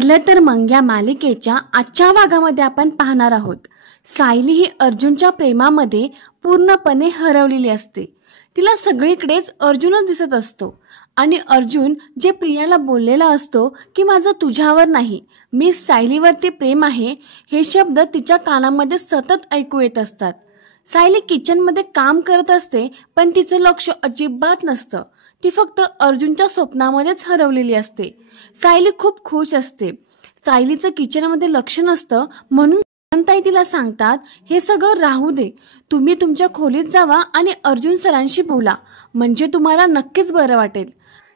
ठरलं तर मग या मालिकेच्या आजच्या भागामध्ये आपण पाहणार आहोत. सायली ही अर्जुनच्या प्रेमामध्ये पूर्णपणे हरवलेली असते. तिला सगळीकडेच अर्जुनच दिसत असतो आणि अर्जुन जे प्रियाला बोललेला असतो की माझं तुझ्यावर नाही, मी सायलीवरती प्रेम आहे, हे शब्द तिच्या कानामध्ये सतत ऐकू येत असतात. सायली किचनमध्ये काम करत असते पण तिचं लक्ष अजिबात नसतं. ती फक्त अर्जुनच्या स्वप्नामध्येच हरवलेली असते. सायली खूप खुश असते. सायलीचं किचनमध्ये लक्ष नसतं म्हणून ताई तिला सांगतात, हे सगळं राहू दे, तुम्ही तुमच्या खोलीत जावा आणि अर्जुन सरांशी बोला, म्हणजे तुम्हाला नक्कीच बरं वाटेल.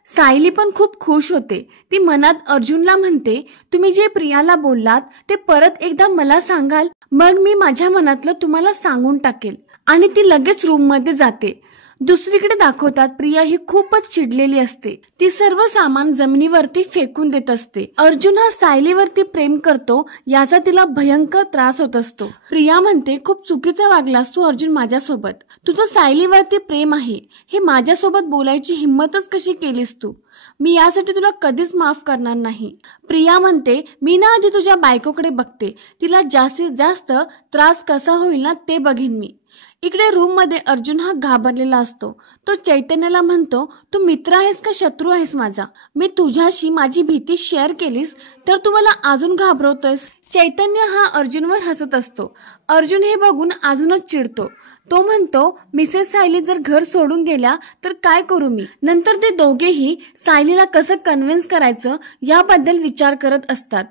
सायली पण खूप खुश होते. ती मनात अर्जुनला म्हणते, तुम्ही जे प्रियाला बोललात ते परत एकदा मला सांगाल, मग मी माझ्या मनातलं तुम्हाला सांगून टाकेल. आणि ती लगेच रूममध्ये जाते. दुसरीकडे दाखवतात प्रिया ही खूपच चिडलेली असते. ती सर्व सामान जमिनीवरती फेकून देत असते. अर्जुन हा सायलीवरती प्रेम करतो याचा तिला भयंकर त्रास होत असतो. प्रिया म्हणते, खूप चुकीचा वागलास तू अर्जुन माझ्यासोबत. तुझं सायलीवरती प्रेम आहे हे माझ्यासोबत बोलायची हिंमतच कशी केलीस तू? मी यासाठी तुला कधीच माफ करणार नाही. प्रिया म्हणते, मी ना आधी तुझ्या बायकोकडे बघते, तिला जास्तीत जास्त त्रास कसा होईल ना ते बघेन मी. इकडे रूम मध्ये अर्जुन हा घाबरलेला असतो. तो चैतन्याला म्हणतो, तू मित्र आहेस का शत्रू आहेस माझा? मी तुझ्याशी माझी भीती शेअर केलीस तर तू मला अजून घाबरवतोयस. चैतन्य हा अर्जुनवर हसत असतो. अर्जुन हे बघून अजूनच चिडतो. तो म्हणतो, मिसेस सायली जर घर सोडून गेल्या तर काय करू मी? नंतर ते दोघेही सायलीला कसं कन्व्हिन्स करायचं याबद्दल विचार करत असतात.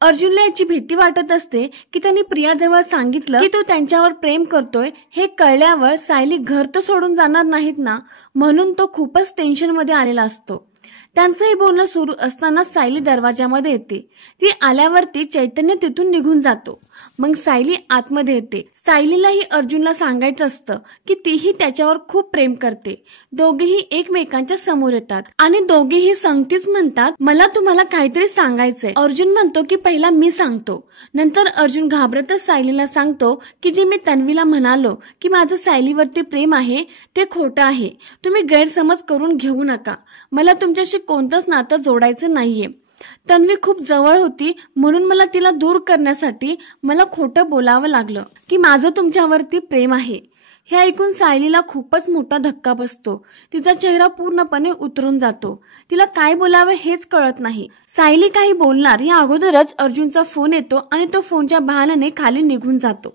अर्जुनला याची भीती वाटत असते की त्यांनी प्रियाजवळ सांगितलं की तो त्यांच्यावर प्रेम करतोय हे कळल्यावर सायली घर तर सोडून जाणार नाहीत ना, म्हणून तो खूपच टेन्शन मध्ये आलेला असतो. त्यांचं हे बोलणं सुरू असताना सायली दरवाजामध्ये येते. ती आल्यावरती चैतन्य तिथून निघून जातो. मग सायली आतमध्ये येते. सायलीलाही अर्जुनला सांगायचं असतं की तीही त्याच्यावर खूप प्रेम करते. दोघेही एकमेकांच्या समोर येतात आणि दोघेही संगतीच म्हणतात, मला तुम्हाला काहीतरी सांगायचंय. अर्जुन म्हणतो की पहिला मी सांगतो. नंतर अर्जुन घाबरतच सायलीला सांगतो की जे मी तन्वीला म्हणालो की माझं सायलीवरती प्रेम आहे ते खोटं आहे, तुम्ही गैरसमज करून घेऊ नका, मला तुमच्याशी कोणतंच नातं जोडायचं नाहीये. तन्वी खूप जवळ होती म्हणून मला तिला दूर करण्यासाठी मला खोटं बोलावं लागलं की माझं तुमच्यावरती प्रेम आहे. हे ऐकून सायलीला खूपच मोठा धक्का बसतो. तिचा चेहरा पूर्णपणे उतरून जातो. तिला काय बोलावं हेच कळत नाही. सायली काही बोलणार या अगोदरच अर्जुनचा फोन येतो आणि तो फोनच्या बहाण्याने खाली निघून जातो.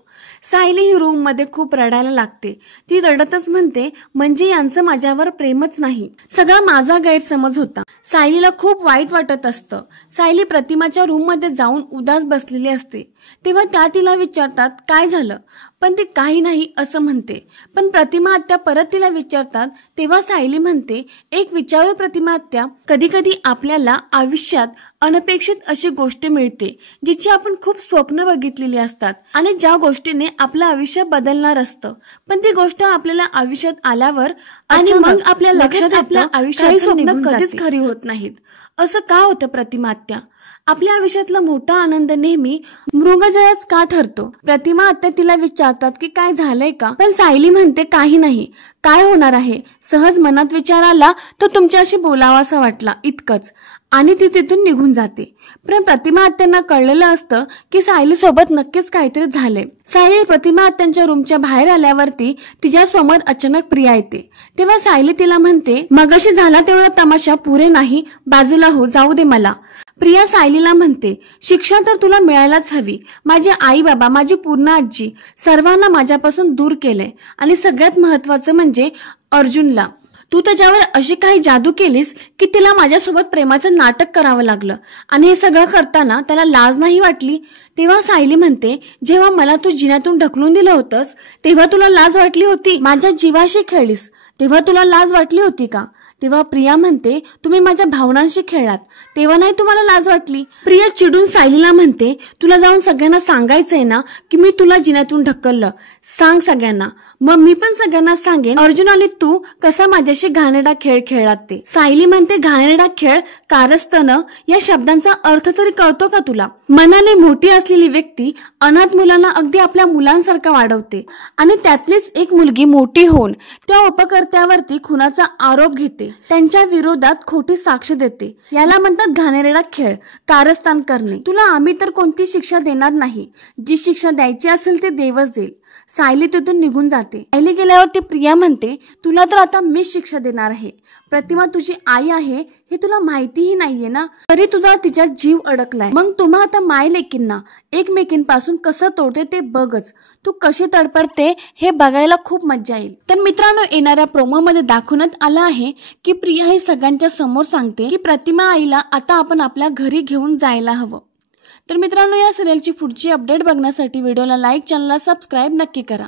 सायली ही रूम मध्ये खूप रडायला लागते. ती रडतच म्हणते, म्हणजे यांचं माझ्यावर प्रेमच नाही, सगळा माझा गैरसमज होता. सायलीला खूप वाईट वाटत असतं. सायली प्रतिमाच्या रूम मध्ये जाऊन उदास बसलेली असते. तेव्हा त्या तिला विचारतात, काय झालं? पण ती काही नाही असं म्हणते. पण प्रतिमा आत्या परत तिला विचारतात. तेव्हा सायली म्हणते, एक विचारू प्रतिमा आत्या, कधी कधी आपल्याला आयुष्यात अनपेक्षित अशी गोष्ट मिळते जिची आपण खूप स्वप्न बघितलेली असतात आणि ज्या गोष्टीने आपलं आयुष्य बदलणार असतं, पण ती गोष्ट आपल्याला आयुष्यात आल्यावर आणि मग आपल्या लक्षात आपल्या आयुष्याची स्वप्न कधीच खरी होत नाहीत. असं का होतं प्रतिमा आत्या? आपल्या आयुष्यातला मोठा आनंद नेहमी मृगजळच का ठरतो? प्रतिमा आत्या तिला विचारतात की काय झालंय का? पण सायली म्हणते, काही नाही, काय होणार आहे? सहज मनात विचार आला तर तुमच्याशी बोलावासा वाटला इतकंच, आणि ती तिथून निघून जाते. पण प्रतिमा आत्यांना कळलेलं असतं की सायली सोबत नक्कीच काहीतरी झालंय. सायली प्रतिमा आत्यांच्या रूमच्या बाहेर आल्यावरती तिच्या समोर अचानक प्रिया येते. तेव्हा सायली तिला म्हणते, मगाशी झाला तेवढा तमाशा पुरे नाही, बाजूला हो, जाऊ दे मला. प्रिया सायलीला म्हणते, शिक्षा तर तुला मिळायलाच हवी. माझे आई बाबा, माझी पूर्ण आजी, सर्वांना माझ्यापासून दूर केलंय आणि सगळ्यात महत्वाचं म्हणजे अर्जुनला. तू त्याच्यावर अशी काही जादू केलीस की तिला माझ्यासोबत प्रेमाचं नाटक करावं लागलं आणि हे सगळं करताना त्याला लाज नाही वाटली? तेव्हा सायली म्हणते, जेव्हा मला तू जिन्यातून ढकलून दिलं होतंस तेव्हा तुला लाज वाटली होती? माझ्या जीवाशी खेळलीस तेव्हा तुला लाज वाटली होती का? तेव्हा प्रिया म्हणते, तुम्ही माझ्या भावनांशी खेळलात तेव्हा नाही तुम्हाला लाज वाटली? प्रिया चिडून सायलीला म्हणते, तुला जाऊन सगळ्यांना सांगायचंय ना की मी तुला जिन्यातून ढकललं, सांग सगळ्यांना, मग मी पण सगळ्यांना सांगेन अर्जुन आणि तू कसा माझ्याशी घाणेरडा खेळ खेळलात ते. सायली म्हणते घाणेरडा खेळ कारस्थानं या शब्दांचा अर्थ तरी कळतो का तुला? मनाने मोठी असलेली व्यक्ती अनाथ मुलांना अगदी आपल्या मुलांसारखं वाढवते आणि त्यातलीच एक मुलगी मोठी होऊन त्या उपकर्त्यावरती खुनाचा आरोप घेते, त्यांच्या विरोधात खोटी साक्ष देते. याला म्हणतात घाणेरडा खेळ, कारस्थान करणे. तुला आम्ही तर कोणती शिक्षा देणार नाही, जी शिक्षा द्यायची असेल ते देवच देईल. सायली तिथून निघून जाते. सायली गेल्यावरती प्रिया म्हणते तुला तर आता मीच शिक्षा देणार आहे. प्रतिमा तुझी आई आहे हे तुला माहितीही नाहीये ना, तरी तुझा तिच्या जीव अडकलाय. मग तुम्हा आता माय लेकींना एकमेकींपासून कसं तोडते ते बघच. तू कशी तडपडते हे बघायला खूप मज्जा येईल. तर मित्रांनो, येणाऱ्या प्रोमो मध्ये दाखवण्यात आलं आहे की प्रिया हे सगळ्यांच्या समोर सांगते की प्रतिमा आईला आता आपण आपल्या घरी घेऊन जायला हवं. तर मित्रांनो, या सिरियलची पुढची अपडेट बघण्यासाठी व्हिडिओला लाईक, चॅनलला सबस्क्राईब नक्की करा.